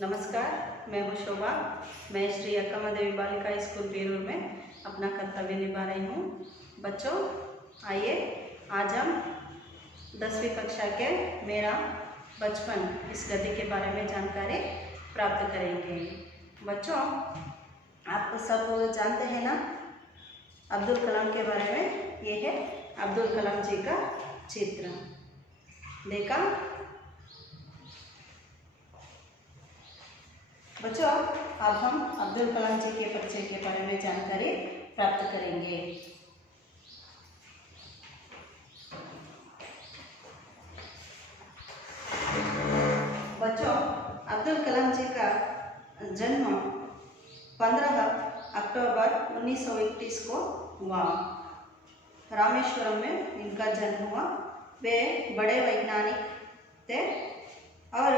नमस्कार, मैं हूँ शोभा। मैं श्री अक्का देवी बालिका स्कूल पेरूर में अपना कर्तव्य निभा रही हूँ। बच्चों, आइए आज हम 10वीं कक्षा के मेरा बचपन इस गद्य के बारे में जानकारी प्राप्त करेंगे। बच्चों, आप सब जानते हैं ना अब्दुल कलाम के बारे में। ये है अब्दुल कलाम जी का चित्र। देखा बच्चों, अब हम अब्दुल कलाम जी के परिचय के बारे में जानकारी प्राप्त करेंगे। बच्चों, अब्दुल कलाम जी का जन्म 15 अक्टूबर 1921 को हुआ। रामेश्वरम में इनका जन्म हुआ। वे बड़े वैज्ञानिक थे और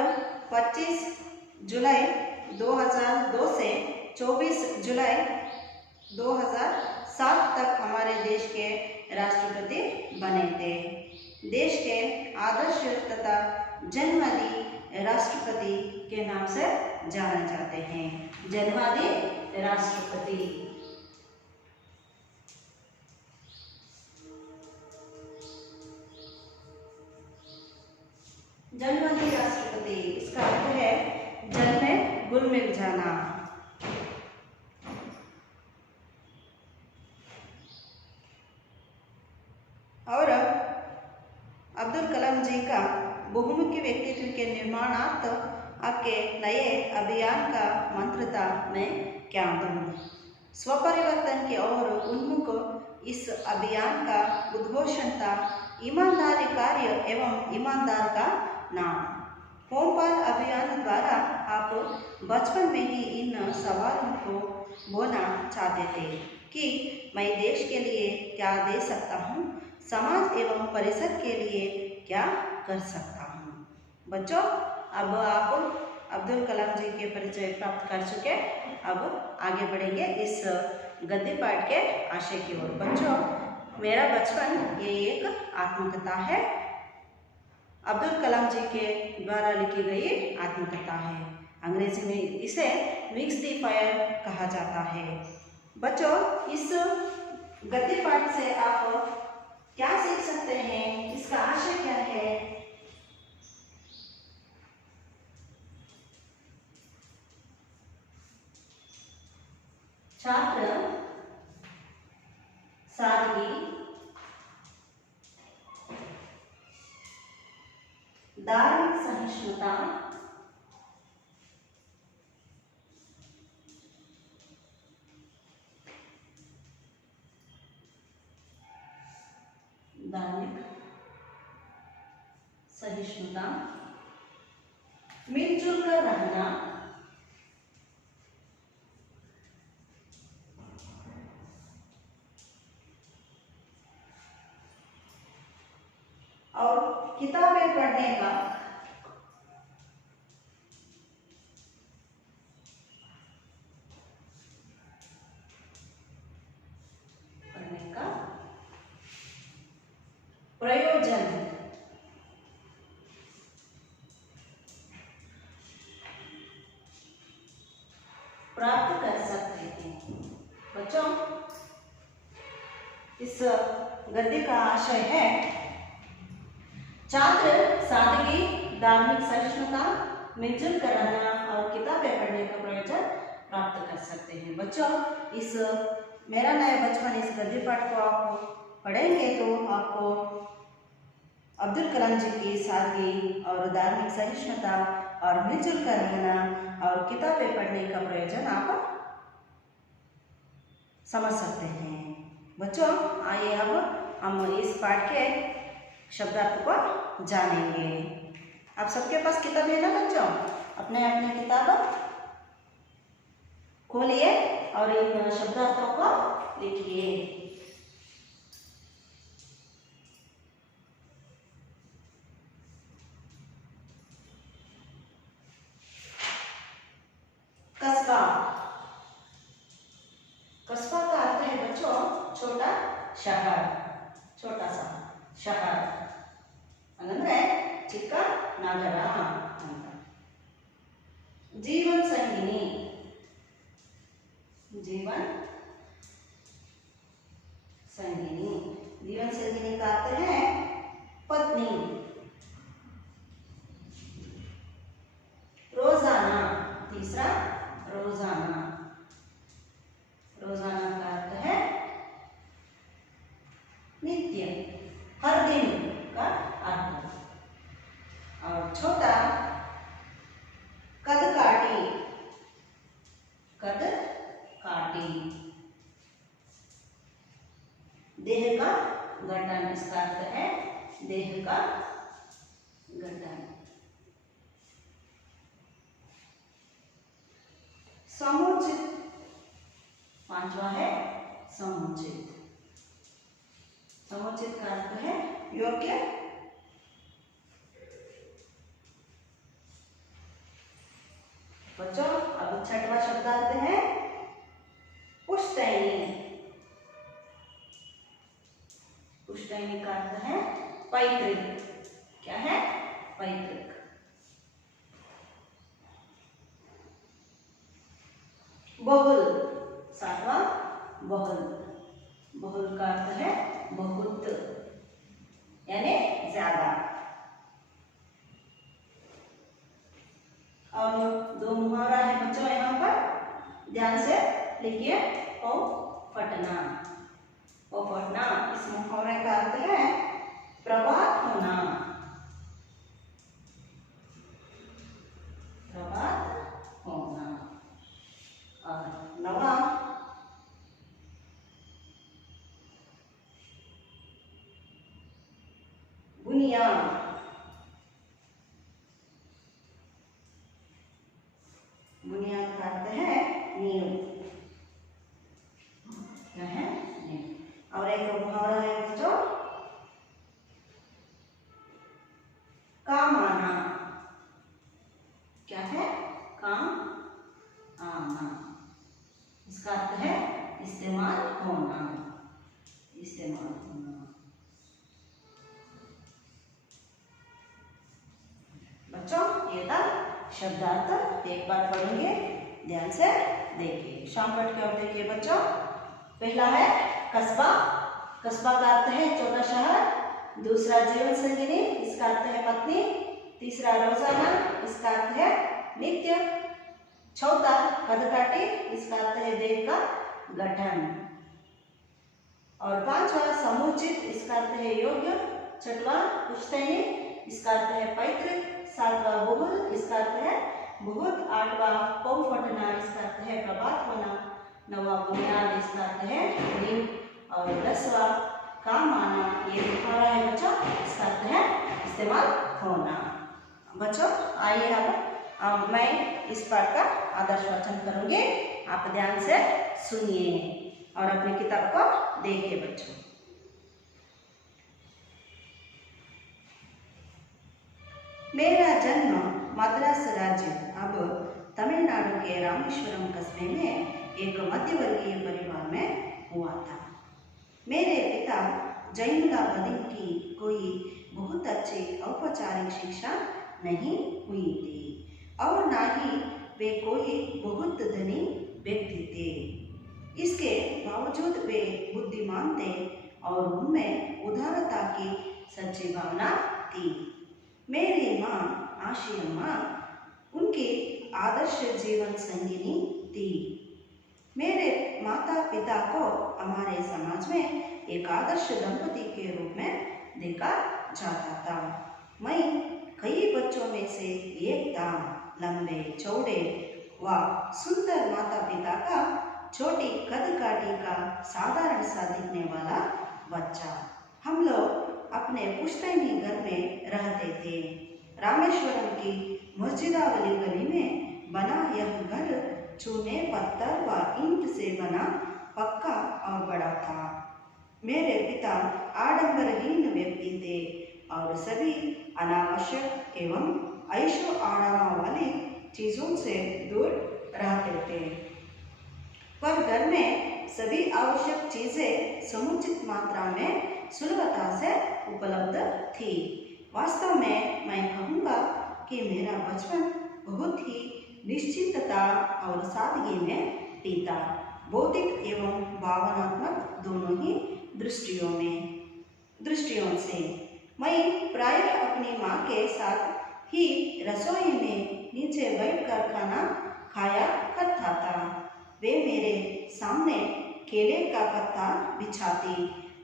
25 जुलाई 2002 से 24 जुलाई 2007 तक हमारे देश के राष्ट्रपति बने थे। देश के आदर्श तथा जन्मवादी राष्ट्रपति के नाम से जाने जाते हैं। जन्मवादी राष्ट्रपति। जन्मवादी राष्ट्रपति इसका अर्थ है जल में घुल मिल जाना। और अब्दुल कलाम जी का बहुमुखी व्यक्तित्व के निर्माणार्थ आपके नए अभियान का मंत्र था, मैं क्या दूं। स्वपरिवर्तन की ओर उन्मुख इस अभियान का उद्घोषण था ईमानदारी कार्य एवं ईमानदार का नाम। होमपाल अभियान द्वारा आप बचपन में ही इन सवालों को बोलना चाहते थे कि मैं देश के लिए क्या दे सकता हूँ, समाज एवं परिसर के लिए क्या कर सकता हूँ। बच्चों, अब आप अब्दुल कलाम जी के परिचय प्राप्त कर चुके। अब आगे बढ़ेंगे इस गद्य पाठ के आशय की ओर। बच्चों, मेरा बचपन ये एक आत्मकथा है। अब्दुल कलाम जी के द्वारा लिखी गई आत्मकथा है। अंग्रेजी में इसे विंग्स द फायर कहा जाता है। बच्चों, इस गद्य पाठ से आप क्या सीख सकते हैं, इसका आशय क्या है? छात्र सादगी, धार्मिक सहिष्णुता, मिलजुल कर रहना, और किताबें पढ़ने का प्रयोजन प्राप्त कर सकते हैं। बच्चों, इस गद्य का आशय है छात्र सादगी, धार्मिक सहिष्णुता, मिलजुल कर रहना और किताबें पढ़ने का प्रयोजन प्राप्त कर सकते हैं। बच्चों, इस मेरा नया बचपन इस गद्य पाठ को आप पढ़ेंगे तो आपको अब्दुल कलाम जी की सादगी और धार्मिक सहिष्णुता और मिलजुल कर रहना और किताबें पढ़ने का प्रयोजन आप समझ सकते हैं। बच्चों, आइए अब हम इस पाठ के शब्दार्थ को जानेंगे। आप सबके पास किताब है ना बच्चों? अपने अपने किताब खोलिए और इन शब्दार्थों को लिखिए। कस्बा। कस्बा का अर्थ है बच्चों छोटा शहर, छोटा सा शहर ಅಂದ್ರೆ ಚಿಕ್ಕ ನಗರ ಅಂತ। जीवन संगिनी, जीवन संगिनी, जीवन संगिनी का अर्थ है पत्नी। रोजाना, तीसरा रोजाना, रोजाना का अर्थ है नित्य, हर दिन का अर्थ। और छोटा कदकाठी, कदकाठी, देह का गठन, इसका अर्थ है देह का गठन। समुचित, पांचवा है समुचित, समुचित का अर्थ है योग्य। बच्चों अब छठवां शब्द आते हैं पुश्तैनी, पुश्तैनी का अर्थ है पैतृक, क्या है पैतृक। बहुल, सातवां बहुल, बहुल का अर्थ है बहुत यानी ज्यादा। और दो मुहावरा है बच्चों यहाँ पर, ध्यान से लिखिए। ओ फटना, ओ फटना, इस मुहावरे का अर्थ है प्रभात होना, प्रभात होना। और नवा बुनियाद, बुनियाद का अर्थ है नींव, क्या है नींव। और एक मुहावरा है बच्चों काम आना, क्या है काम आना, इसका अर्थ है इस्तेमाल होना, इस्तेमाल होना। बच्चों ये था शब्दार्थ, एक बार पढ़ेंगे, ध्यान से देखिए। शामपट की ओर देखिए बच्चों। पहला है कस्बा, कस्बा का अर्थ है छोटा शहर। दूसरा जीवन संगिनी, इसका अर्थ है पत्नी। तीसरा रोजाना, इसका अर्थ है नित्य। चौथा कदकाठी, इसका अर्थ है देह का गठन। और पांचवा समुचित, इसका अर्थ है योग्य। छठवां पुश्तैनी, इसका अर्थ है पैतृक। सातवां बहुल, इसका अर्थ है बहुत। आठवां पौ फटना, इसका अर्थ है प्रभात होना। नौवां बुनियाद, इसका अर्थ है नींव। और 10वां काम आना, ये मुहावरा है बच्चों, इसका अर्थ है इस्तेमाल होना। बच्चों आइए अब मैं इस पाठ का आदर्श वाचन करूंगी, आप ध्यान से सुनिए और अपनी किताब को देखिए बच्चों। मेरा जन्म मद्रास राज्य अब तमिलनाडु के रामेश्वरम कस्बे में एक मध्यवर्गीय परिवार में हुआ था। मेरे पिता जयमुलाबदीन की कोई बहुत अच्छी औपचारिक शिक्षा नहीं हुई थी और ना ही वे कोई बहुत धनी व्यक्ति थे। इसके बावजूद वे बुद्धिमान थे और उनमें उदारता की सच्ची भावना थी। मेरी माँ आशी अम्मा उनकी आदर्श जीवन संगिनी थी। मेरे माता पिता को हमारे समाज में एक आदर्श दंपति के रूप में देखा जाता था। मैं कई बच्चों में से एक था, लंबे चौड़े व सुंदर माता पिता का छोटी कदकाठी का साधारण सा दिखने वाला बच्चा। हम लोग अपने पुश्तैनी घर में रहते थे। रामेश्वरम की मस्जिदावली गली में बना यह घर चूने पत्थर व ईंट से बना पक्का और बड़ा था। मेरे पिता आडंबरहीन व्यक्ति थे और सभी अनावश्यक एवं ऐशो आराम वाली चीज़ों से दूर रहते थे। पर घर में सभी आवश्यक चीज़ें समुचित मात्रा में सुलभता से उपलब्ध थी। वास्तव में मैं कहूँगा कि मेरा बचपन बहुत ही निश्चितता और सादगी में पीता, बौद्धिक एवं भावनात्मक दोनों ही दृष्टियों से। मैं प्रायः अपनी माँ के साथ ही रसोई में नीचे बैठकर खाना खाया करता था। वे मेरे सामने केले का पत्ता बिछाती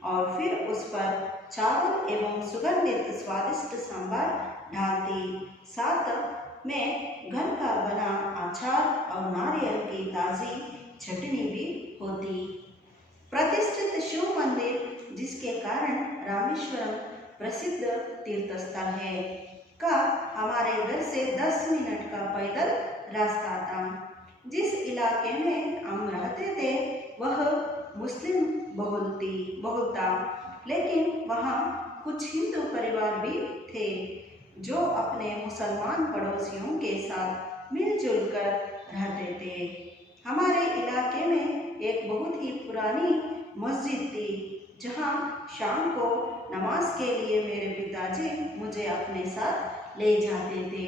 और फिर उस पर चावल एवं सुगंधित स्वादिष्ट सांभर डालती। साथ में घर का बना अचार और नारियल की ताज़ी चटनी भी होती। प्रतिष्ठित शिव मंदिर, जिसके कारण रामेश्वरम प्रसिद्ध तीर्थस्थल है, का हमारे घर से 10 मिनट का पैदल रास्ता था। जिस इलाके में हम रहते थे वह मुस्लिम बहुल था, लेकिन वहाँ कुछ हिंदू परिवार भी थे जो अपने मुसलमान पड़ोसियों के साथ मिलजुल कर रहते थे। हमारे इलाके में एक बहुत ही पुरानी मस्जिद थी जहाँ शाम को नमाज के लिए मेरे पिताजी मुझे अपने साथ ले जाते थे।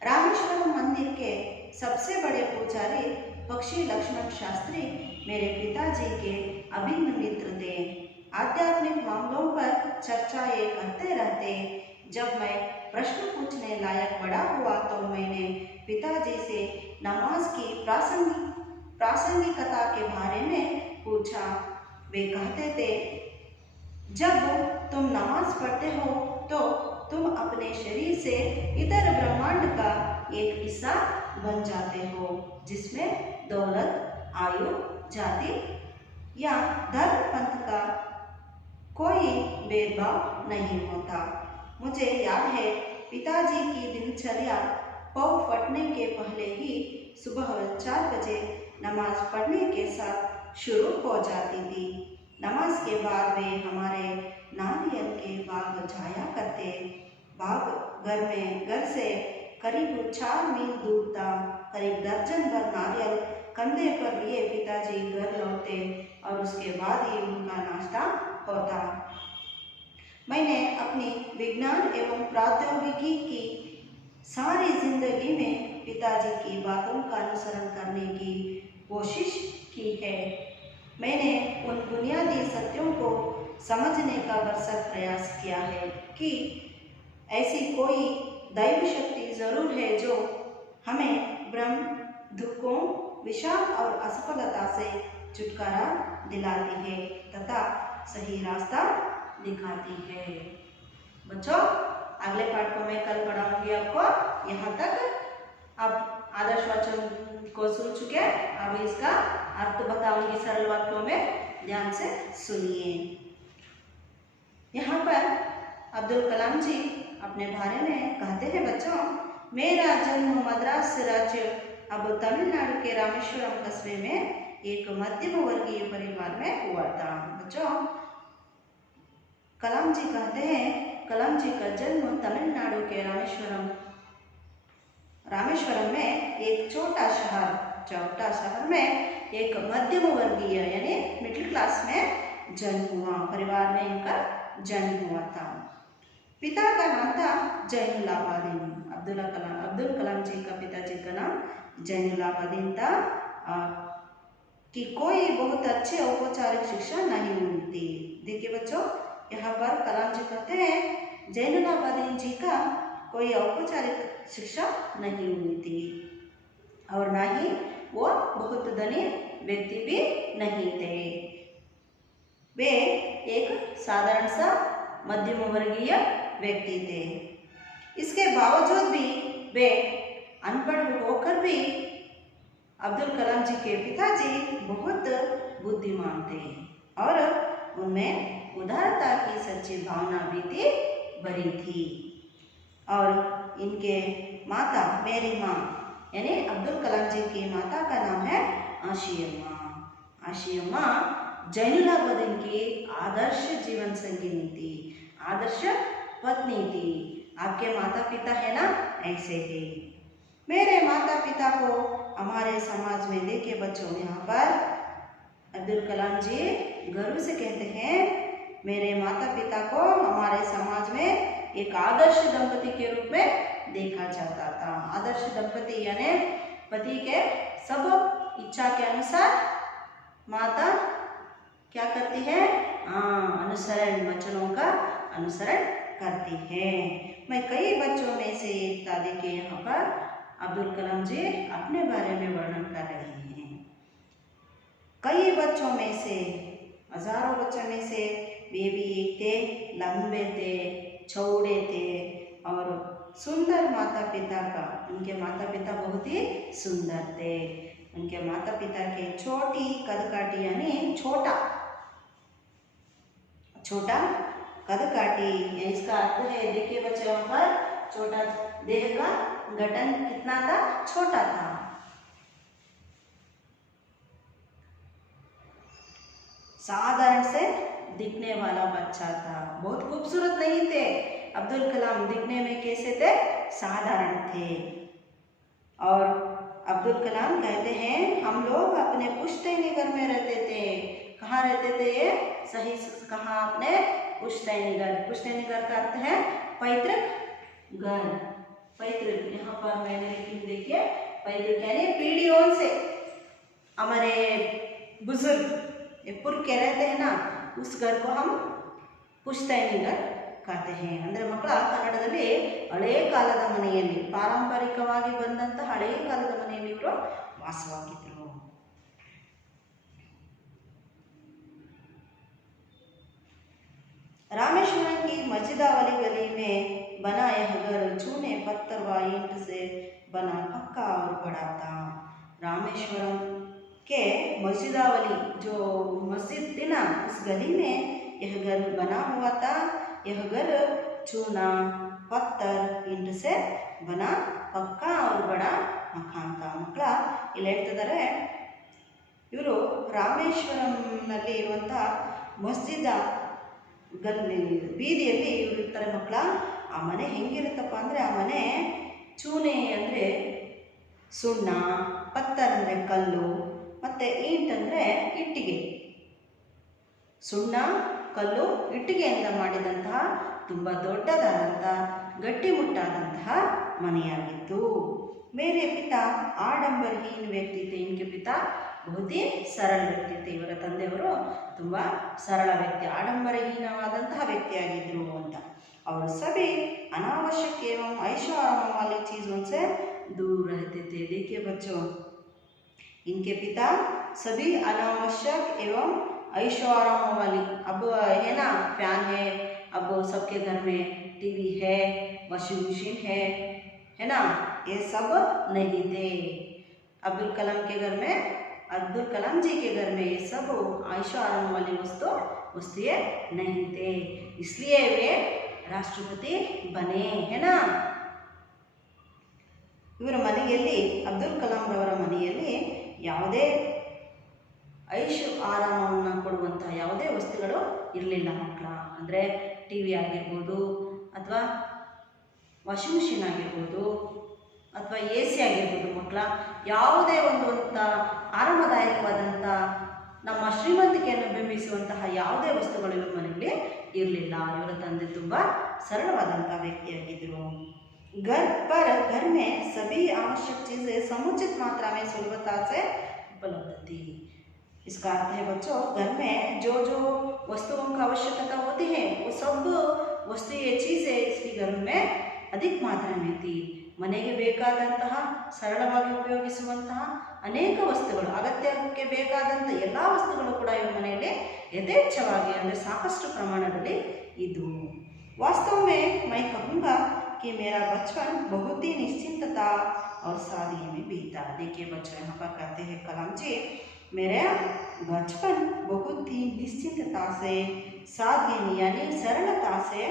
रामेश्वरम मंदिर के सबसे बड़े पुजारी पक्षी लक्ष्मण शास्त्री मेरे पिताजी के अभिन्न मित्र थे। आध्यात्मिक मामलों पर चर्चाएं करते रहते। जब मैं प्रश्न पूछने लायक बड़ा हुआ तो मैंने पिताजी से नमाज की प्रासंगिकता के बारे में पूछा। वे कहते थे, जब तुम नमाज पढ़ते हो तो तुम अपने शरीर से इधर ब्रह्मांड का एक हिस्सा बन जाते हो, जिसमें दौलत, आयु, जाति या धर्म पंथ का कोई भेदभाव नहीं होता। मुझे याद है पिताजी की दिनचर्या पौ फटने के पहले ही सुबह 4 बजे नमाज पढ़ने के साथ शुरू हो जाती थी। नमाज के बाद वे हमारे नारियल के बाग जाया करते। बाग घर से करीब 4 मील दूर था। करीब दर्जन भर नारियल कंधे पर लिए पिताजी घर लौटते और उसके बाद ही उनका नाश्ता होता। मैंने अपनी विज्ञान एवं प्रौद्योगिकी की सारी जिंदगी में पिताजी की बातों का अनुसरण करने की कोशिश की है। मैंने उन बुनियादी सत्यों को समझने का भरसक प्रयास किया है कि ऐसी कोई दैवी शक्ति जरूर है जो हमें भ्रम, दुखों, विषाद और असफलता से छुटकारा दिलाती है तथा सही रास्ता दिखाती है। बच्चों, अगले पाठ को मैं कल पढ़ाऊंगी आपको। यहाँ तक अब आदर्श वाचन को सुन चुके, अब इसका अर्थ बताऊंगी सरल वाक्यों में, ध्यान से सुनिए। यहाँ पर अब्दुल कलाम जी अपने बारे में कहते हैं, बच्चों, मेरा जन्म मद्रास राज्य अब तमिलनाडु के रामेश्वरम कस्बे में एक मध्यम वर्गीय परिवार में हुआ था। बच्चों, कलाम जी कहते हैं, कलाम जी का जन्म तमिलनाडु के रामेश्वरम में एक छोटा शहर में एक मध्यम वर्गीय यानी मिडिल क्लास में जन्म हुआ, परिवार में इनका जन्म हुआ था। पिता का नाम था जैनुलाब्दीन। अब्दुल कलाम जी का पिताजी का नाम जैनुलाब्दीन था। कि कोई बहुत अच्छी औपचारिक शिक्षा नहीं हुई थी। देखिए बच्चों, यहाँ पर कलाम जी कहते हैं जैनुलाब्दीन जी का कोई औपचारिक शिक्षा नहीं हुई थी और ना ही वो बहुत धनी व्यक्ति भी नहीं थे। वे एक साधारण सा मध्यम वर्गीय व्यक्ति थे। इसके बावजूद भी वे अनपढ़ होकर भी अब्दुल कलाम जी के पिताजी बहुत बुद्धिमान थे और उनमें उदारता की सच्ची भावना भी थी, भरी थी। और इनके माता, मेरी माँ यानी अब्दुल कलाम जी की माता का नाम है आशियम्मा। आशियम्मा जैनुलाब्दीन की आदर्श जीवन संगिनी थी, आदर्श पत्नी थी। आपके माता पिता है ना, ऐसे ही मेरे माता पिता को हमारे समाज में देखे बच्चों। यहाँ पर अब्दुल कलाम जी गर्व से कहते हैं, मेरे माता पिता को हमारे समाज में एक आदर्श दंपति के रूप में देखा जाता था। आदर्श दंपति यानी पति के सब इच्छा के अनुसार माता क्या करती है, अनुसरण, वचनों का अनुसरण करती है। मैं कई बच्चों में से एकता देखिए, यहाँ पर अब्दुल कलाम जी अपने बारे में वर्णन कर रहे हैं। कई बच्चों में से, हजारों बच्चों में से वे भी एक थे, लंबे थे, चौड़े थे और सुंदर माता पिता का, उनके माता पिता बहुत ही सुंदर थे। उनके माता पिता के छोटी कदकाठी यानी छोटा कदकाठी, इसका अर्थ है देखिए बच्चों, यहाँ पर छोटा देह का गठन कितना था, छोटा था। साधारण से दिखने वाला बच्चा था, बहुत खूबसूरत नहीं थे। अब्दुल कलाम दिखने में कैसे थे, साधारण थे। और अब्दुल कलाम कहते हैं हम लोग अपने पुश्तैनी घर में रहते थे। कहाँ रहते थे ये, सही कहा आपने, पुश्तैनी घर। पुश्तैनी घर का अर्थ है पैतृक घर। पैतृक यहाँ पर मैंने लिखी, देखिए पैतृक यानी पीढ़ियों से हमारे बुजुर्ग पुरख के रहते हैं ना, उस घर को हम पुश्तैनी घर कहते हैं। ಅಂದರೆ ಮಕ್ಕಳ ಕನ್ನಡದಲ್ಲಿ ಹಳೆಯ ಕಾಲದ ಮನೆಯಲ್ಲಿ, ಪಾರಂಪರಿಕವಾಗಿ ಬಂದಂತಹ ಹಳೆಯ ಕಾಲದ ಮನೆಯಲ್ಲಿ ಇವರು ವಾಸವಾಗಿದ್ದರು। रामेश्वरम की मस्जिदा वाली गली में बना यह घर चूने पत्थर व ईंट से बना, पक्का और बड़ा था। रामेश्वरम के मस्जिदा वाली जो मस्जिद थी ना, उस गली में यह घर बना हुआ था। यह घर चूना पत्थर ईंट से बना, पक्का और बड़ा मकान था। ಮಕ್ಕಳ ಇಲ್ಲಿ ಹೇಳ್ತಿದ್ದಾರೆ, ಇವರು ರಾಮೇಶ್ವರಂನಲ್ಲಿ ಇರುವಂತಹ ಮಸ್ಜಿದ ಗಲ್ಲಿ ಬೀದಿಯಲ್ಲಿ ಇವರು ಇರ್ತಾರೆ ಮಕ್ಕಳ। ಆ ಮನೆ ಹೆಂಗಿರುತ್ತಪ್ಪ ಅಂದರೆ, ಆ ಮನೆ ಚೂನೆ ಅಂದರೆ ಸುಣ್ಣ, ಪತ್ತರ್ ಅಂದರೆ ಕಲ್ಲು, ಮತ್ತು ಈಂಟ್ ಅಂದರೆ ಇಟ್ಟಿಗೆ, ಸುಣ್ಣ ಕಲ್ಲು ಇಟ್ಟಿಗೆಯಿಂದ ಮಾಡಿದಂತಹ ತುಂಬ ದೊಡ್ಡದಾದಂಥ ಗಟ್ಟಿಮುಟ್ಟಾದಂತಹ ಮನೆಯಾಗಿತ್ತು। मेरे पिता आडंबरहीन व्यक्ति थे, इनके पिता बहुत ही सरल व्यक्ति थे। ಇವರ ತಂದೆಯವರು ತುಂಬ ಸರಳ ವ್ಯಕ್ತಿ, ಆಡಂಬರಹೀನವಾದಂತಹ ವ್ಯಕ್ತಿಯಾಗಿದ್ದರು ಅಂತ। और सभी अनावश्यक एवं ऐशो आराम वाली चीज़ों से दूर रहते थे। देखिए बच्चों, इनके पिता सभी अनावश्यक एवं ऐशो आराम वाली, अब है ना फैन है, अब सबके घर में टीवी है, वॉशिंग मशीन है ना, ये सब नहीं थे। अब्दुल कलाम के घर में, अब्दुल कलाम जी के घर में ये सब ऐशो आराम वाली वस्तुएं नहीं थे, इसलिए वे राष्ट्रपति बने, है ना। ಇವರ ಮನೆಯಲ್ಲಿ, ಅಬ್ದುಲ್ ಕಲಾಂ ರವರ ಮನೆಯಲ್ಲಿ ಯಾವುದೇ ಐಶು ಆರಾಮವನ್ನು ಕೊಡುವಂತಹ ಯಾವುದೇ ವಸ್ತುಗಳು ಇರಲಿಲ್ಲ ಮಕ್ಕಳ। ಅಂದರೆ ಟಿ ವಿ ಆಗಿರ್ಬೋದು, ಅಥವಾ ವಾಷಿಂಗ್ ಮಿಷಿನ್ ಆಗಿರ್ಬೋದು, ಅಥವಾ ಎ ಸಿ ಆಗಿರ್ಬೋದು ಮಕ್ಕಳ, ಯಾವುದೇ ಒಂದು ಆರಾಮದಾಯಕವಾದಂಥ ನಮ್ಮ ಶ್ರೀಮಂತಿಕೆಯನ್ನು ಬಿಂಬಿಸುವಂತಹ ಯಾವುದೇ ವಸ್ತುಗಳು ಇವ್ರ ಮನೆಯಲ್ಲಿ ಇರಲಿಲ್ಲ। ಇವರ ತಂದೆ ತುಂಬ ಸರಳವಾದಂಥ ವ್ಯಕ್ತಿಯಾಗಿದ್ದರು। घर में सभी आवश्यक चीज़ें समुचित मात्रा में सुलभता से उपलब्ध थी। इसका अर्थ है बच्चों, घर में जो जो वस्तुओं का आवश्यकता होती है वो सब वस्तुएं चीज़ें इसके घर में अधिक मात्रा में थी। ಮನೆಗೆ ಬೇಕಾದಂತಹ ಸರಳವಾಗಿ ಉಪಯೋಗಿಸುವಂತಹ ಅನೇಕ ವಸ್ತುಗಳು, ಅಗತ್ಯಕ್ಕೆ ಬೇಕಾದಂಥ ಎಲ್ಲ ವಸ್ತುಗಳು ಕೂಡ ಇವ್ರ ಮನೆಯಲ್ಲಿ ಯಥೇಚ್ಛವಾಗಿ ಅಂದರೆ ಸಾಕಷ್ಟು ಪ್ರಮಾಣದಲ್ಲಿ ಇದ್ದವು। वास्तव में मैं कहूँगा कि मेरा बचपन बहुत ही निश्चिंतता और सादगी में बीता। देखिए बच्चों, यहाँ पर कहते हैं कलाम जी, मेरा बचपन बहुत ही निश्चिंतता से, सादगी में यानी सरलता से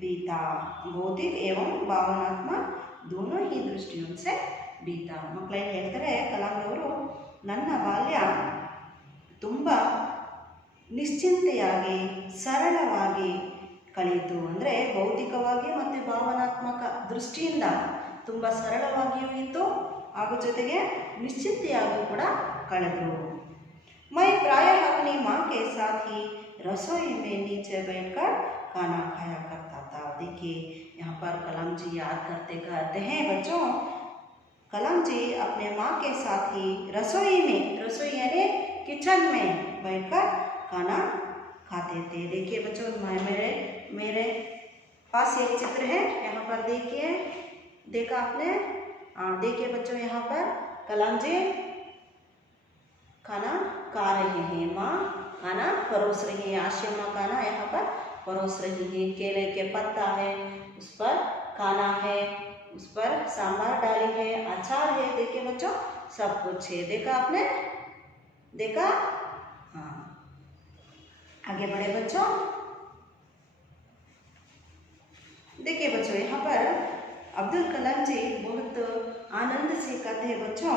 बीता, भौतिक एवं भावनात्मक दोनों ही दृष्टियों से बीता। ಮಕ್ಕಳೇನು ಹೇಳ್ತಾರೆ ಕಲಾಂ ಅವರು, ನನ್ನ ಬಾಲ್ಯ ತುಂಬ ನಿಶ್ಚಿಂತೆಯಾಗಿ ಸರಳವಾಗಿ ಕಳೆಯಿತು, ಅಂದರೆ ಭೌತಿಕವಾಗಿ ಮತ್ತು ಭಾವನಾತ್ಮಕ ದೃಷ್ಟಿಯಿಂದ ತುಂಬ ಸರಳವಾಗಿಯೂ ಇತ್ತು, ಹಾಗೂ ಜೊತೆಗೆ ನಿಶ್ಚಿಂತೆಯಾಗಿಯೂ ಕೂಡ ಕಳೆದರು। मैं प्रायः अपनी माँ के साथ ही रसोई में नीचे बैठकर खाना खाया करता था। देखिए यहाँ पर कलाम जी याद करते कहते हैं बच्चों, कलाम जी अपने माँ के साथ ही रसोई यानी किचन में बैठकर खाना खाते थे। देखिए बच्चों, मेरे पास एक चित्र है, यहाँ पर देखिए, देखा आपने? देखिए बच्चों, यहाँ पर कलाम जी खाना खा रहे हैं, माँ खाना परोस रही है, आशिया माँ खाना यहाँ पर परोस रही है। केले के पत्ता है, उस पर खाना है, उस पर सांभर डाली है, अचार है। देखिए बच्चों, सब कुछ है। देखा आपने? देखा? हाँ, आगे बढ़े बच्चों। देखिए बच्चों, यहाँ पर अब्दुल कलाम जी बहुत आनंद से कहते हैं बच्चों,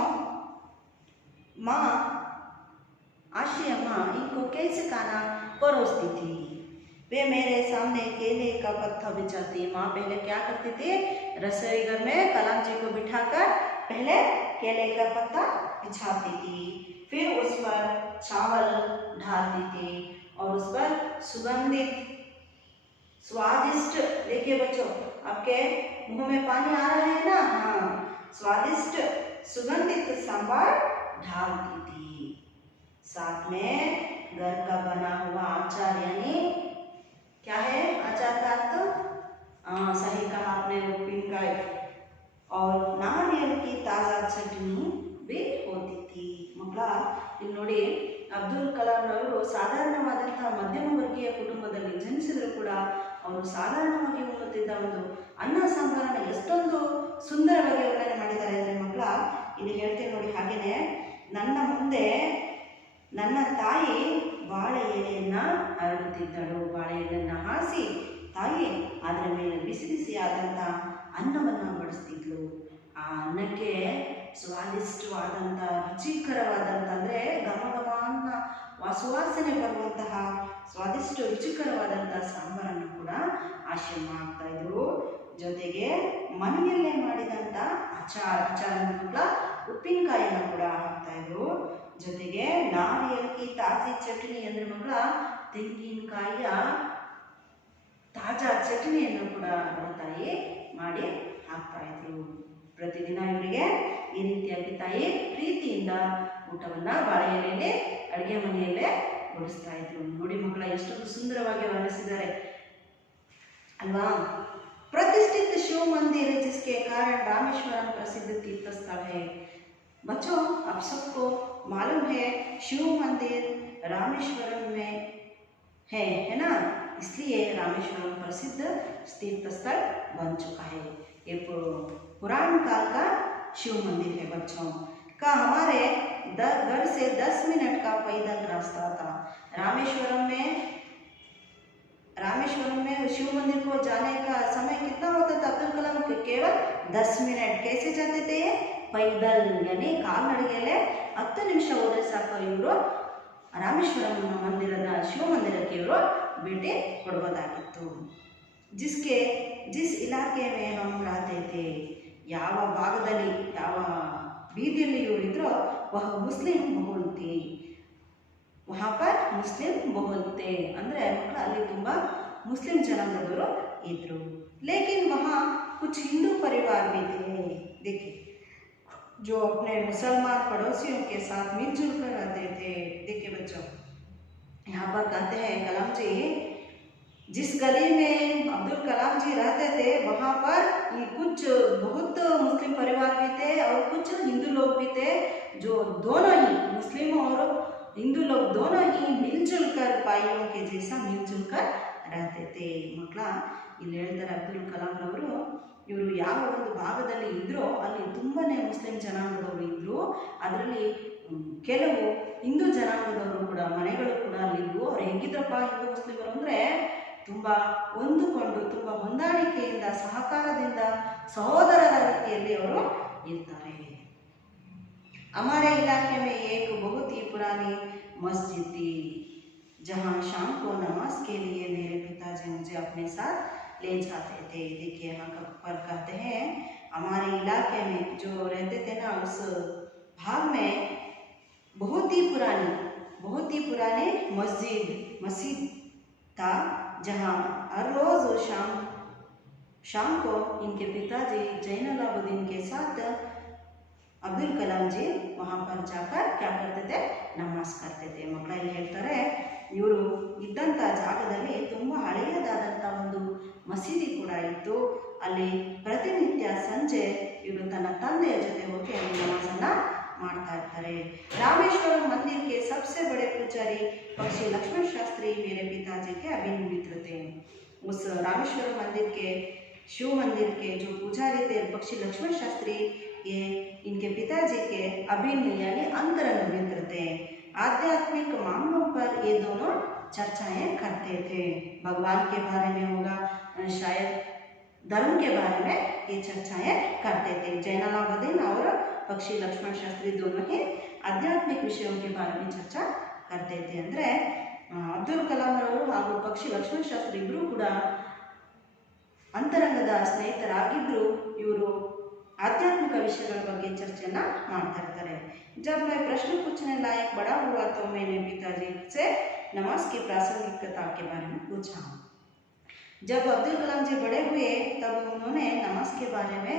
माँ आशिया माँ इनको कैसे खाना परोसती थी। वे मेरे सामने केले का पत्ता बिछाती। माँ पहले क्या करती थी, रसोई घर में कलाम जी को बिठाकर पहले केले का पत्ता बिछाती थी, फिर उस पर चावल डालती थी और उस पर सुगंधित स्वादिष्ट, देखिए बच्चों आपके मुंह में पानी आ रहा है ना? हाँ, स्वादिष्ट सुगंधित सांभर डालती थी। साथ में घर का बना हुआ अचार, यानी क्या है अचार का अर्थ? सही कहा आपने, उप्पिनकाई, और नारियल की ताज़ा चटनी भी होती थी। ಮಕ್ಕಳ ಇಲ್ಲಿ ನೋಡಿ, ಅಬ್ದುಲ್ ಕಲಾಂ ಅವರು ಸಾಧಾರಣವಾದಂತಹ ಮಧ್ಯಮ ವರ್ಗೀಯ ಕುಟುಂಬದಲ್ಲಿ ಜನಿಸಿದ್ರು ಕೂಡ ಅವರು ಸಾಧಾರಣವಾಗಿ ಉಣ್ಣುತ್ತಿದ್ದ ಒಂದು ಅನ್ನ ಸಾಂಬಾರನ್ನು ಎಷ್ಟೊಂದು ಸುಂದರವಾಗಿ ವರ್ಣನೆ ಮಾಡಿದ್ದಾರೆ ಅಂದರೆ ಮಕ್ಕಳ, ಇಲ್ಲಿ ಹೇಳ್ತೇನೆ ನೋಡಿ. ಹಾಗೇನೆ ನನ್ನ ಮುಂದೆ ನನ್ನ ತಾಯಿ ಬಾಳೆ ಎಲೆಯನ್ನು ಹರಡುತ್ತಿದ್ದಳು. ಬಾಳೆ ಎಲೆಯನ್ನು ಹಾಸಿ ತಾಯಿ ಅದರ ಮೇಲೆ ಬಿಸಿ ಬಿಸಿಯಾದಂಥ ಅನ್ನವನ್ನು ಬಡಿಸ್ತಿದ್ಳು. ಆ ಅನ್ನಕ್ಕೆ ಸ್ವಾದಿಷ್ಟವಾದಂಥ, ರುಚಿಕರವಾದಂಥ, ಅಂದರೆ ಘಮ ಘಮ ಅನ್ನ ಸುವಾಸನೆ ಬರುವಂತಹ ಸ್ವಾದಿಷ್ಟ ರುಚಿಕರವಾದಂಥ ಸಾಂಬಾರನ್ನು ಕೂಡ ಆಶ್ರಮ ಆಗ್ತಾಯಿದ್ರು. ಜೊತೆಗೆ ಮನೆಯಲ್ಲೇ ಮಾಡಿದಂಥ ಅಚಾರ ಮಕ್ಕಳ ಉಪ್ಪಿನಕಾಯಿಯನ್ನು ಕೂಡ ಹಾಕ್ತಾಯಿದ್ರು. ಜೊತೆಗೆ ನಾರಿಯಲ್ ಕಿ ತಾಜಿ ಚಟ್ನಿ ಅಂದರೆ ಮಕ್ಕಳ ತೆಂಗಿನಕಾಯಿಯ ತಾಜಾ ಚಟ್ನಿಯನ್ನು ಕೂಡ ತಾಯಿ ಮಾಡಿ ಹಾಕ್ತಾ ಇದ್ರು. ಪ್ರತಿದಿನ ಇವರಿಗೆ ಈ ರೀತಿಯಾಗಿ ತಾಯಿ ಪ್ರೀತಿಯಿಂದ ಊಟವನ್ನು ಬಾಳೆ ಎಲೆಯಲ್ಲಿ ಅಡುಗೆ ಮನೆಯಲ್ಲೇ ಬಡಿಸ್ತಾ ಇದ್ರು. ನೋಡಿ ಮಕ್ಕಳ, ಎಷ್ಟೊಂದು ಸುಂದರವಾಗಿ ವರ್ಣಿಸಿದ್ದಾರೆ ಅಲ್ವಾ? प्रतिष्ठित शिव मंदिर है जिसके कारण रामेश्वरम प्रसिद्ध तीर्थ स्थल है। बच्चों, आप सबको मालूम है शिव मंदिर रामेश्वरम में है ना? इसलिए रामेश्वरम प्रसिद्ध तीर्थ स्थल बन चुका है। ये पुराण काल का शिव मंदिर है बच्चों का। हमारे घर से 10 मिनट का पैदल रास्ता था। रामेश्वरम में शिव मंदिर को जाने का समय कितना होता था अब्दुल कलाम? केवल 10 मिनट। कैसे जाते थे? पैदल, यानी ಕಾಲ್ನಡಿಗೆಯಲ್ಲೇ 10 ನಿಮಿಷ ಹೋದರೆ ಸಾಕು ಇವರು ರಾಮೇಶ್ವರಂ ಮಂದಿರದ ಶಿವ ಮಂದಿರಕ್ಕೆ ಇವರು ಭೇಟಿ ಕೊಡಬಹುದಾಗಿತ್ತು. जिस इलाके में हम रहते थे, ಯಾವ ಭಾಗದಲ್ಲಿ, ಯಾವ ಬೀದಿಯಲ್ಲಿ ಇವರಿದ್ರೋ ವಹ ಮುಸ್ಲಿಂ ಬಹುಲ್ ಥಿ, वहाँ पर मुस्लिम बहुल थे, ಅಂದರೆ ಮಕ್ಕಳು ಅಲ್ಲಿ ತುಂಬ मुस्लिम जनांगदವರು इದ್ರು. लेकिन वहाँ कुछ हिंदू परिवार भी थे, देखिए, जो अपने मुसलमान पड़ोसियों के साथ मिलजुल कर रहते थे. देखिए बच्चों, यहाँ पर कहते हैं कलाम जी, जिस गली में अब्दुल कलाम जी रहते थे वहाँ पर ये कुछ बहुत मुस्लिम परिवार भी थे और कुछ हिंदू लोग भी थे, जो दोनों ही मुस्लिम और हिंदू लोग दोनों ही मिलजुल कर भाइयों के जैसा मिलजुल कर रहते थे. ಮಕ್ಕಳ, ಇಲ್ಲಿ ಹೇಳ್ತಾರೆ ಅಬ್ದುಲ್ ಕಲಾಂ ಅವರು, ಇವರು ಯಾವ ಒಂದು ಭಾಗದಲ್ಲಿ ಇದ್ರೋ ಅಲ್ಲಿ ತುಂಬನೇ ಮುಸ್ಲಿಂ ಜನಾಂಗದವರು ಇದ್ದರು. ಅದರಲ್ಲಿ ಕೆಲವು ಹಿಂದೂ ಜನಾಂಗದವರು ಕೂಡ ಮನೆಗಳು ಕೂಡ ಅಲ್ಲಿದ್ವು. ಅವ್ರು ಹೆಂಗಿದ್ರಪ್ಪ ಹಿಂದೂ ಮುಸ್ಲಿಮರು ಅಂದರೆ ತುಂಬ ಹೊಂದಿಕೊಂಡು, ತುಂಬ ಹೊಂದಾಣಿಕೆಯಿಂದ, ಸಹಕಾರದಿಂದ, ಸಹೋದರರ ರೀತಿಯಲ್ಲಿ ಅವರು ಇರ್ತಾರೆ. हमारे इलाके में एक बहुत ही पुरानी मस्जिद थी जहाँ शाम को नमाज के लिए मेरे पिताजी मुझे अपने साथ ले जाते थे. देखिए यहाँ पर कहते हैं हमारे इलाके में जो रहते थे ना, उस भाग में बहुत ही पुरानी मस्जिद था, जहाँ हर रोज़ शाम शाम को इनके पिताजी जैनुलाब्दीन के साथ अब्दुल कलाम जी वहाँ पर जाकर क्या करते थे, ನಮಾಜ್ करते थे. ಮಕ್ಕಳಲ್ಲಿ ಹೇಳ್ತಾರೆ, ಇವರು ಇದ್ದಂಥ ಜಾಗದಲ್ಲಿ ತುಂಬ ಹಳೆಯದಾದಂಥ ಒಂದು ಮಸೀದಿ ಕೂಡ ಇತ್ತು. ಅಲ್ಲಿ ಪ್ರತಿನಿತ್ಯ ಸಂಜೆ ಇವರು ತನ್ನ ತಂದೆಯ ಜೊತೆ ಹೋಗಿ ಅಲ್ಲಿ ನಮಾಜನ್ನು ಮಾಡ್ತಾ ಇರ್ತಾರೆ. रामेश्वरम मंदिर के सबसे बड़े पुजारी पक्षी लक्ष्मण शास्त्री मेरे पिताजी के अभिन्न मित्र थे. उस रामेश्वरम मंदिर के शिव मंदिर के जो पुजारी थे पक्षी लक्ष्मण शास्त्री, ये इनके पिताजी के अभिन्न यानी अंतरंग मित्र थे. आध्यात्मिक मामलों पर ये दोनों चर्चाएं करते थे. भगवान के बारे में होगा, शायद धर्म के बारे में ये चर्चाएं करते थे. जैनुलाब्दीन और पक्षी लक्ष्मण शास्त्री दोनों ही आध्यात्मिक विषयों के बारे में चर्चा करते थे. ಅಂದರೆ ಅಬ್ದುಲ್ ಕಲಾಂ ಅವರು ಹಾಗೂ ಪಕ್ಷಿ ಲಕ್ಷ್ಮಣ ಶಾಸ್ತ್ರಿ ಇಬ್ಬರು ಕೂಡ ಅಂತರಂಗದ ಸ್ನೇಹಿತರಾಗಿದ್ದರು. ಇವರು आध्यात्मिक विषयों ಬಗ್ಗೆ ಚರ್ಚೆಯನ್ನು ಮಾಡ್ತಾ ಇರ್ತಾರೆ. जब मैं प्रश्न पूछने लायक बड़ा हुआ तो मैंने पिताजी से नमाज की प्रासंगिकता के बारे में पूछा. जब अब्दुल कलाम जी बड़े हुए तब उन्होंने नमाज के बारे में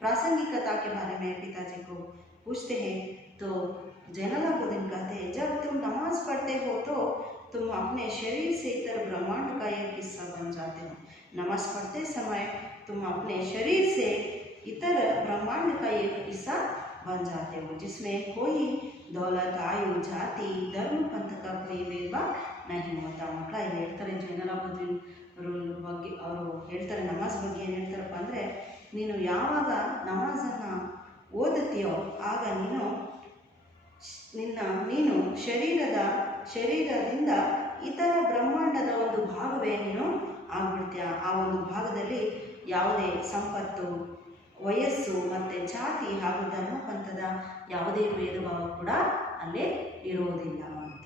प्रासंगिकता के बारे में पिताजी को पूछते हैं. तो जैनुलाब्दीन कहते हैं, जब तुम नमाज पढ़ते हो तो तुम अपने शरीर से इतर ब्रह्मांड का एक हिस्सा बन जाते हो. नमाज पढ़ते समय तुम अपने शरीर से इतर ब्रह्मांड का एक हिस्सा बन जाते हो, जिसमें कोई दौलत, आयु, जाति, धर्म, पंथ का कोई भेदभाव नहीं होता. ಮಕ್ಕಳ ಇಲ್ಲಿ ಹೇಳ್ತಾರೆ ಜೈನುಲಾಬ್ದೀನ್ ಬಗ್ಗೆ, ಅವರು ಹೇಳ್ತಾರೆ ನಮಾಜ್ ಬಗ್ಗೆ ಏನು ಹೇಳ್ತಾರಪ್ಪ ಅಂದರೆ, ನೀನು ಯಾವಾಗ ನಮಾಜನ್ನು ಓದುತ್ತೀಯೋ ಆಗ ನೀನು ಶರೀರದಿಂದ ಇತರ ಬ್ರಹ್ಮಾಂಡದ ಒಂದು ಭಾಗವೇ ನೀನು ಆಗ್ಬಿಡ್ತೀಯ. ಆ ಒಂದು ಭಾಗದಲ್ಲಿ ಯಾವುದೇ ಸಂಪತ್ತು, ವಯಸ್ಸು ಮತ್ತು ಜಾತಿ ಹಾಗೂ ಧರ್ಮಪಂಥದ ಯಾವುದೇ ಭೇದ ಭಾವ ಕೂಡ ಅಲ್ಲೇ ಇರೋದಿಲ್ಲ ಅಂತ.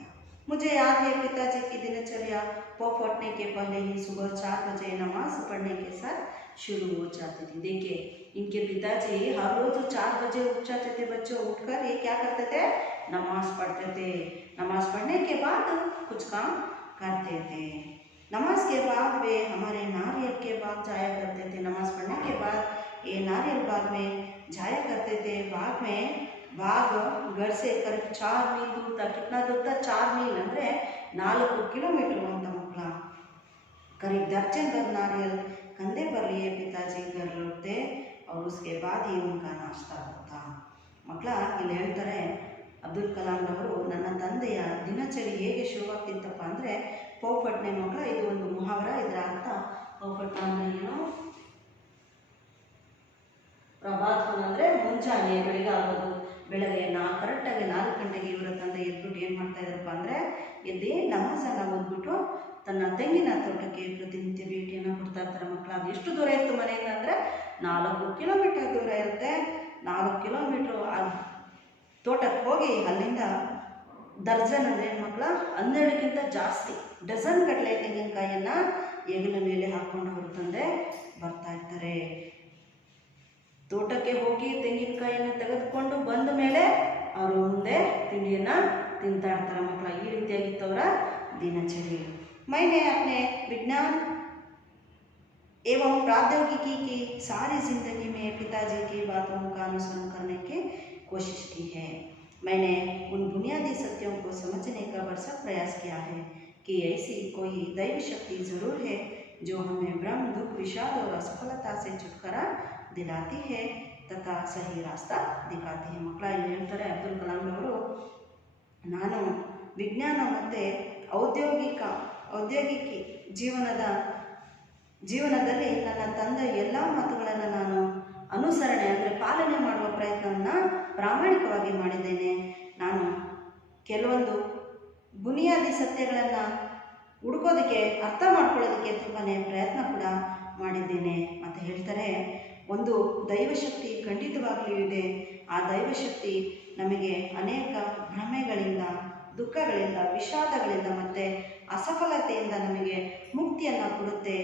मुझे याद है पिताजी की दिनचर्या पौ फटने के पहले ही सुबह 4 बजे नमाज पढ़ने के साथ शुरू हो जाती थी. देखिए इनके पिताजी हर रोज 4 बजे उठ जाते थे. बच्चों उठकर ये क्या करते थे, नमाज पढ़ते थे. नमाज पढ़ने के बाद कुछ काम करते थे. नमाज के बाद वे हमारे नारियल के बाग जाया करते थे. नमाज पढ़ने के बाद ये नारियल बाग में जाया करते थे. बाग घर से करीब 4 मील दूर था. कितना दूर था, 4 मील ಅಂದರೆ 4 किलोमीटर ಅಂತ ಮಕ್ಕಳ. करीब दर्जन भर नारियल कंधे पर लिए पिताजी घर लौटते और उसके बाद ही उनका नाश्ता होता. ಮಕ್ಕಳ ಇಲ್ಲಿ ಹೇಳ್ತಾರೆ, ಅಬ್ದುಲ್ ಕಲಾಂ ಅವರು ನನ್ನ ತಂದೆಯ ದಿನಚರಿ ಹೇಗೆ ಶುರುವಾಗ್ತಿತ್ತಪ್ಪ ಅಂದರೆ ಪೌಫಟ್ನೆ ಮಕ್ಕಳ, ಇದು ಒಂದು ಮುಹಾವರ. ಇದರ ಅರ್ಥ ಪೌಫಟ್ ಅಂದರೆ ಏನು, ಪ್ರಭಾತ್ ಅಂದರೆ ಮುಂಜಾನೆ ಬೆಳಿಗ್ಗೆ ಆಗೋದು. ಬೆಳಗ್ಗೆ ಕರೆಕ್ಟಾಗಿ 4 ಗಂಟೆಗೆ ಇವರ ತಂದೆ ಎದ್ಬಿಟ್ಟು ಏನು ಮಾಡ್ತಾ ಇದ್ದಾರಪ್ಪ ಅಂದರೆ, ಎದ್ದು ನಮಾಜನ್ನು ಓದ್ಬಿಟ್ಟು ತನ್ನ ತೆಂಗಿನ ತೋಟಕ್ಕೆ ಪ್ರತಿನಿತ್ಯ ಭೇಟಿಯನ್ನು ಕೊಡ್ತಾ ಇರ್ತಾರೆ. ಮಕ್ಕಳು ಅದು ಎಷ್ಟು ದೂರ ಇತ್ತು ಮನೆಯಿಂದ ಅಂದರೆ 4 ಕಿಲೋಮೀಟರ್ ದೂರ ಇರುತ್ತೆ. 4 ಕಿಲೋಮೀಟ್ರು ಆ ತೋಟಕ್ಕೆ ಹೋಗಿ ಅಲ್ಲಿಂದ ದರ್ಜನ್ ಅಂದರೆ ಮಕ್ಕಳ 12ಕ್ಕಿಂತ ಜಾಸ್ತಿ ಡಜನ್ ಗಟ್ಟಲೆ ತೆಂಗಿನಕಾಯಿಯನ್ನು ಹೆಗಲ ಮೇಲೆ ಹಾಕ್ಕೊಂಡು ಅವ್ರ ತಂದೆ ಬರ್ತಾ ಇರ್ತಾರೆ. ತೋಟಕ್ಕೆ ಹೋಗಿ ತೆಂಗಿನಕಾಯಿಯನ್ನು ತೆಗೆದುಕೊಂಡು ಬಂದ ಮೇಲೆ ಅವರು ಮುಂದೆ ತಿಂಡಿಯನ್ನು ತಿಂತಾ ಇರ್ತಾರೆ. ಮಕ್ಕಳ ಈ ರೀತಿಯಾಗಿತ್ತು ಅವರ ದಿನಚರಿ. मैंने अपने विज्ञान एवं प्रौद्योगिकी की सारी जिंदगी में पिताजी की बातों का अनुसरण करने की कोशिश की है. मैंने उन बुनियादी सत्यों को समझने का भरसक प्रयास किया है कि ऐसी कोई दैव शक्ति जरूर है जो हमें भ्रम, दुख, विषाद और असफलता से छुटकारा दिलाती है तथा सही रास्ता दिखाती है. ಮಕ್ಕಳ ಇಲ್ಲಿ ಹೇಳ್ತಾರೆ ಅಬ್ದುಲ್ ಕಲಾಂ ಅವರು, ನಾನು ವಿಜ್ಞಾನ ಮತ್ತು ಔದ್ಯೋಗಿಕ ಜೀವನದಲ್ಲಿ ನನ್ನ ತಂದೆ ಎಲ್ಲ ಮಾತುಗಳನ್ನು ನಾನು ಅನುಸರಣೆ ಅಂದರೆ ಪಾಲನೆ ಮಾಡುವ ಪ್ರಯತ್ನವನ್ನು ಪ್ರಾಮಾಣಿಕವಾಗಿ ಮಾಡಿದ್ದೇನೆ. ನಾನು ಕೆಲವೊಂದು ಬುನಿಯಾದಿ ಸತ್ಯಗಳನ್ನು ಹುಡುಕೋದಕ್ಕೆ, ಅರ್ಥ ಮಾಡ್ಕೊಳ್ಳೋದಕ್ಕೆ ತುಂಬಾ ಪ್ರಯತ್ನ ಕೂಡ ಮಾಡಿದ್ದೇನೆ ಅಂತ ಹೇಳ್ತಾರೆ. ಒಂದು ದೈವಶಕ್ತಿ ಖಂಡಿತವಾಗಲೂ ಇದೆ. ಆ ದೈವಶಕ್ತಿ ನಮಗೆ ಅನೇಕ ಭ್ರಮೆಗಳಿಂದ, ದುಃಖಗಳಿಂದ, ವಿಷಾದಗಳಿಂದ ಮತ್ತು ಅಸಫಲತೆಯಿಂದ ನಮಗೆ ಮುಕ್ತಿಯನ್ನು ಕೊಡುತ್ತೆ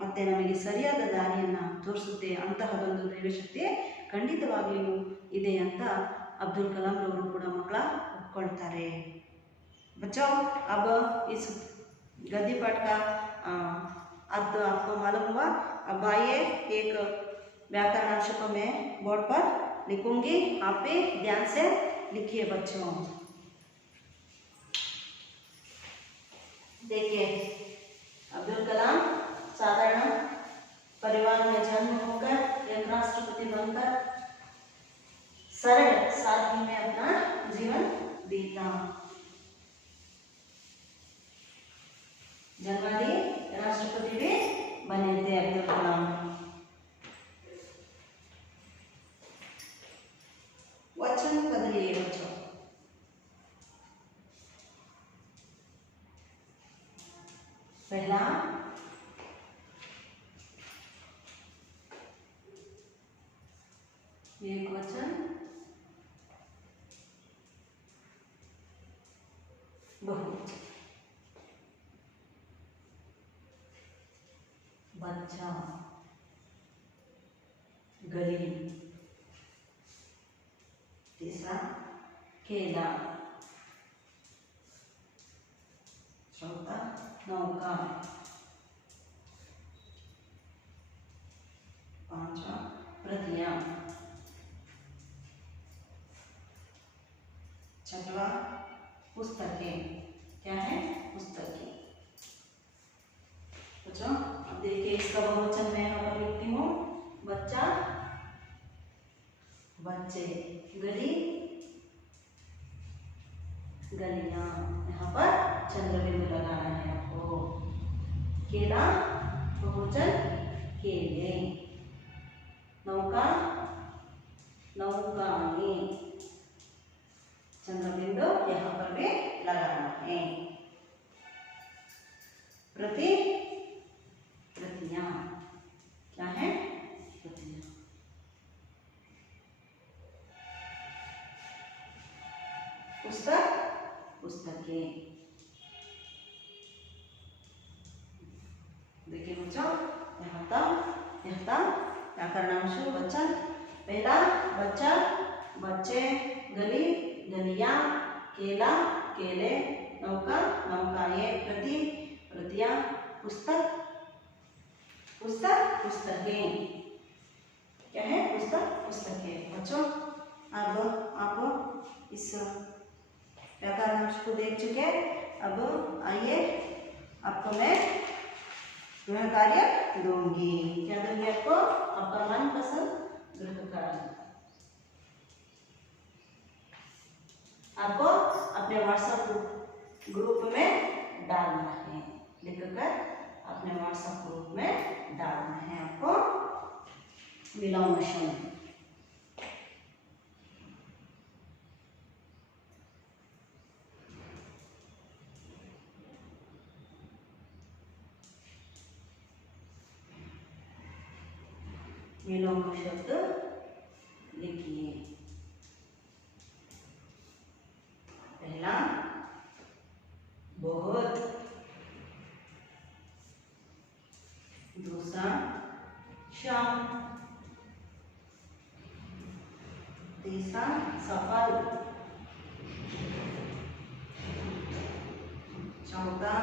ಮತ್ತು ನಮಗೆ ಸರಿಯಾದ ದಾರಿಯನ್ನು ತೋರಿಸುತ್ತೆ. ಅಂತಹದೊಂದು ದೈವಶಕ್ತಿ ಖಂಡಿತವಾಗಲೂ ಇದೆ ಅಂತ ಅಬ್ದುಲ್ ಕಲಾಂ ಅವರು ಕೂಡ ಮಕ್ಕಳ ಒಪ್ಕೊಳ್ತಾರೆ. बच्चों अब इस गद्य पाठ का अर्थ आपको मालूम हुआ. अब आइए एक व्याकरणांश को मैं बोर्ड पर लिखूंगी, आप भी ध्यान से लिखिए बच्चों। देखिए, अब्दुल कलाम साधारण परिवार में जन्म होकर एक राष्ट्रपति बनकर सरल सादगी में अपना जीवन बीता। जन्मदी राष्ट्रपति भी बने थे अब्दुल कलाम। वचन बदलिए बच्चों। पहला एक वचन, बहुवचन। बच्चा, गली। तीसरा केला। चौथा नौका। पांचवा प्रतियां। छठवा पुस्तकें। क्या है? पुस्तकें। बच्चों अब देखिए इसका बहुवचन मैं यहाँ पर लिखती हूँ, बच्चा, बच्चे, गली, गलियां। यहाँ पर चंद्रबिंदु लगाना है आपको। केला बहुवचन केले। नौका नौकाएं। चंद्रबिंदु यहाँ पर भी लगाना है। प्रति प्रतियां। क्या है? प्रतियां। पुस्तक पुस्तकें। देखिए बच्चों, यहाँ था व्याकरणांश वचन। पहला बच्चा, बच्चे, गली, गलियां, केला, केले, नौका, नौकाएं, प्रति, प्रतियां, पुस्तक, पुस्तक, पुस्तकें। क्या है? पुस्तक, पुस्तकें। बच्चों अब आप इस व्याकरणांश को देख चुके हैं। अब आइए आपको मैं गृह कार्य दूंगी। क्या दूंगी आपको? आपका मनपसंद गृह कार्य। आपको अपने व्हाट्सएप ग्रुप में डालना है, लिखकर अपने व्हाट्सएप ग्रुप में डालना है आपको विलोमशन। विलोम शब्द लिखिए। पहला बहुत, दूसरा शाम, तीसरा सफल, चौथा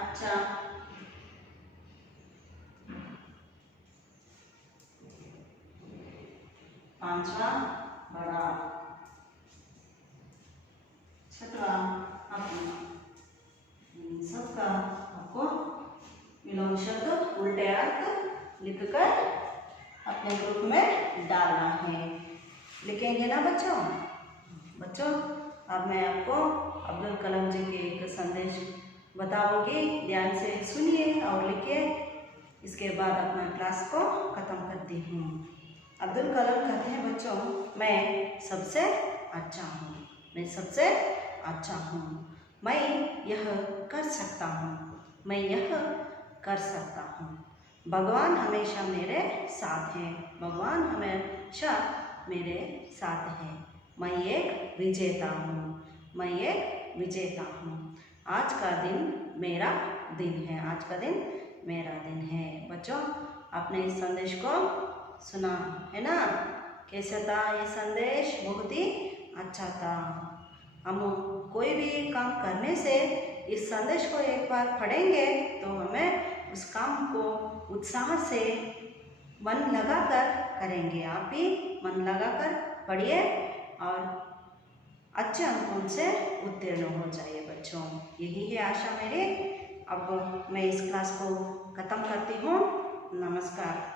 अच्छा, पांचवा बड़ा, छठवा अपना। इन सबका आपको विलोम शब्द उल्टे अर्थ लिखकर अपने ग्रुप में डालना है। लिखेंगे ना बच्चों? बच्चों अब मैं आपको अब्दुल कलाम जी के एक संदेश बताऊंगी, ध्यान से सुनिए और लिखिए। इसके बाद अपना क्लास को खत्म करती हूँ। अब्दुल कलाम कहते हैं बच्चों, मैं सबसे अच्छा हूँ, मैं सबसे अच्छा हूँ, मैं यह कर सकता हूँ, मैं यह कर सकता हूँ। भगवान हमेशा मेरे साथ है, भगवान हमेशा मेरे साथ है। मैं एक विजेता हूँ, मैं एक विजेता हूँ। आज का दिन मेरा दिन है, आज का दिन मेरा दिन है। बच्चों आपने इस संदेश को सुना है ना? कैसा था ये संदेश? बहुत ही अच्छा था। हम कोई भी काम करने से इस संदेश को एक बार पढ़ेंगे तो हमें उस काम को उत्साह से मन लगाकर करेंगे। आप भी मन लगाकर पढ़िए और अच्छे अंकों से उत्तीर्ण हो जाइए बच्चों। यही है आशा मेरी। अब मैं इस क्लास को ख़त्म करती हूँ। नमस्कार।